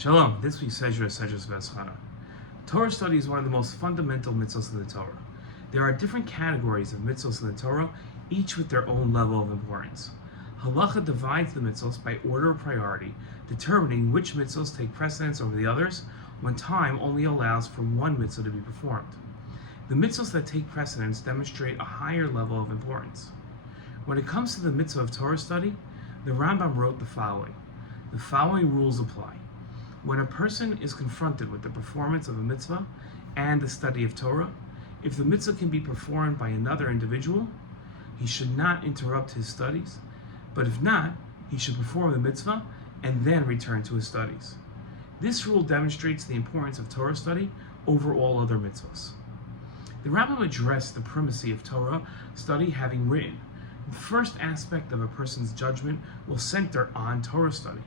Shalom. This week's Sedra Veeschanan. Torah study is one of the most fundamental mitzvahs in the Torah. There are different categories of mitzvahs in the Torah, each with their own level of importance. Halacha divides the mitzvahs by order of priority, determining which mitzvahs take precedence over the others when time only allows for one mitzvah to be performed. The mitzvahs that take precedence demonstrate a higher level of importance. When it comes to the mitzvah of Torah study, the Rambam wrote the following. The following rules apply. When a person is confronted with the performance of a mitzvah and the study of Torah, if the mitzvah can be performed by another individual, he should not interrupt his studies, but if not, he should perform the mitzvah and then return to his studies. This rule demonstrates the importance of Torah study over all other mitzvahs. The Rambam addressed the primacy of Torah study, having written, the first aspect of a person's judgment will center on Torah study.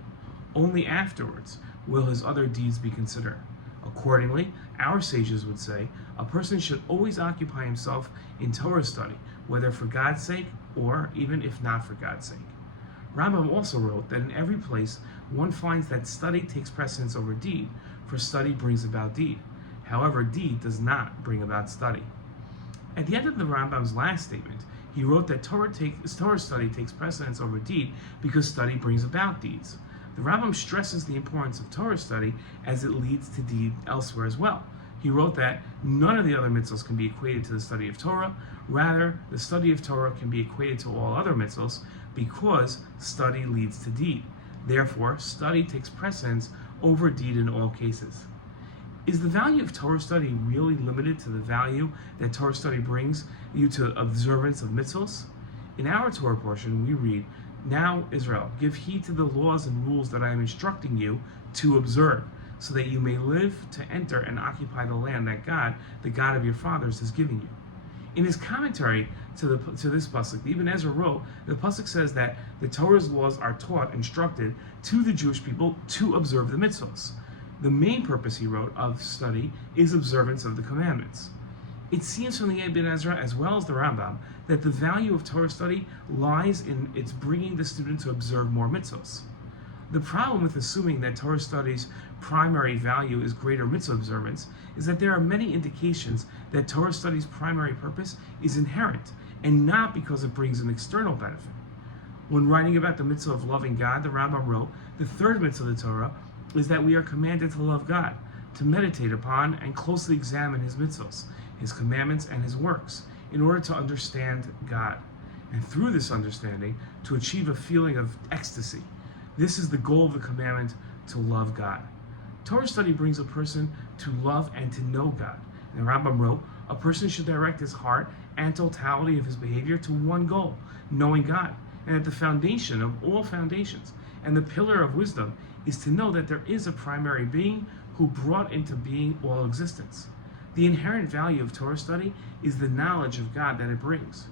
Only afterwards will his other deeds be considered. Accordingly, our sages would say a person should always occupy himself in Torah study, whether for God's sake or even if not for God's sake. Rambam also wrote that in every place one finds that study takes precedence over deed, for study brings about deed. However, deed does not bring about study. At the end of the Rambam's last statement, he wrote that Torah study takes precedence over deed because study brings about deeds. The Rambam stresses the importance of Torah study as it leads to deed elsewhere as well. He wrote that none of the other mitzvahs can be equated to the study of Torah. Rather, the study of Torah can be equated to all other mitzvahs because study leads to deed. Therefore, study takes precedence over deed in all cases. Is the value of Torah study really limited to the value that Torah study brings you to observance of mitzvahs? In our Torah portion, we read, "Now, Israel, give heed to the laws and rules that I am instructing you to observe, so that you may live to enter and occupy the land that God, the God of your fathers, is giving you." In his commentary to this pasuk, the Ibn Ezra wrote, the pasuk says that the Torah's laws are taught, instructed to the Jewish people to observe the mitzvahs. The main purpose, he wrote, of study is observance of the commandments. It seems from the Ibn Ezra as well as the Rambam that the value of Torah study lies in its bringing the student to observe more mitzvahs. The problem with assuming that Torah study's primary value is greater mitzvah observance is that there are many indications that Torah study's primary purpose is inherent and not because it brings an external benefit. When writing about the mitzvah of loving God, the Rambam wrote, the third mitzvah of the Torah is that we are commanded to love God, to meditate upon and closely examine his mitzvahs, his commandments, and his works, in order to understand God, and through this understanding, to achieve a feeling of ecstasy. This is the goal of the commandment, to love God. Torah study brings a person to love and to know God. And the Rambam wrote, a person should direct his heart and totality of his behavior to one goal, knowing God. And at the foundation of all foundations, and the pillar of wisdom, is to know that there is a primary being who brought into being all existence. The inherent value of Torah study is the knowledge of God that it brings.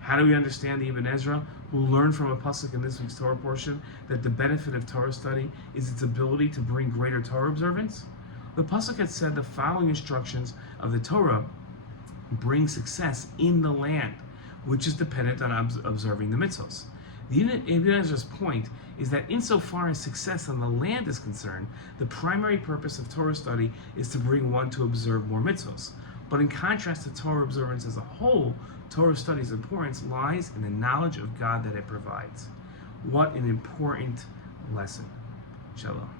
How do we understand the Ibn Ezra, who learned from a pasuk in this week's Torah portion that the benefit of Torah study is its ability to bring greater Torah observance? The pasuk had said the following instructions of the Torah bring success in the land, which is dependent on observing the mitzvahs. The Ibn Ezra's point is that insofar as success on the land is concerned, the primary purpose of Torah study is to bring one to observe more mitzvahs. But in contrast to Torah observance as a whole, Torah study's importance lies in the knowledge of God that it provides. What an important lesson. Shalom.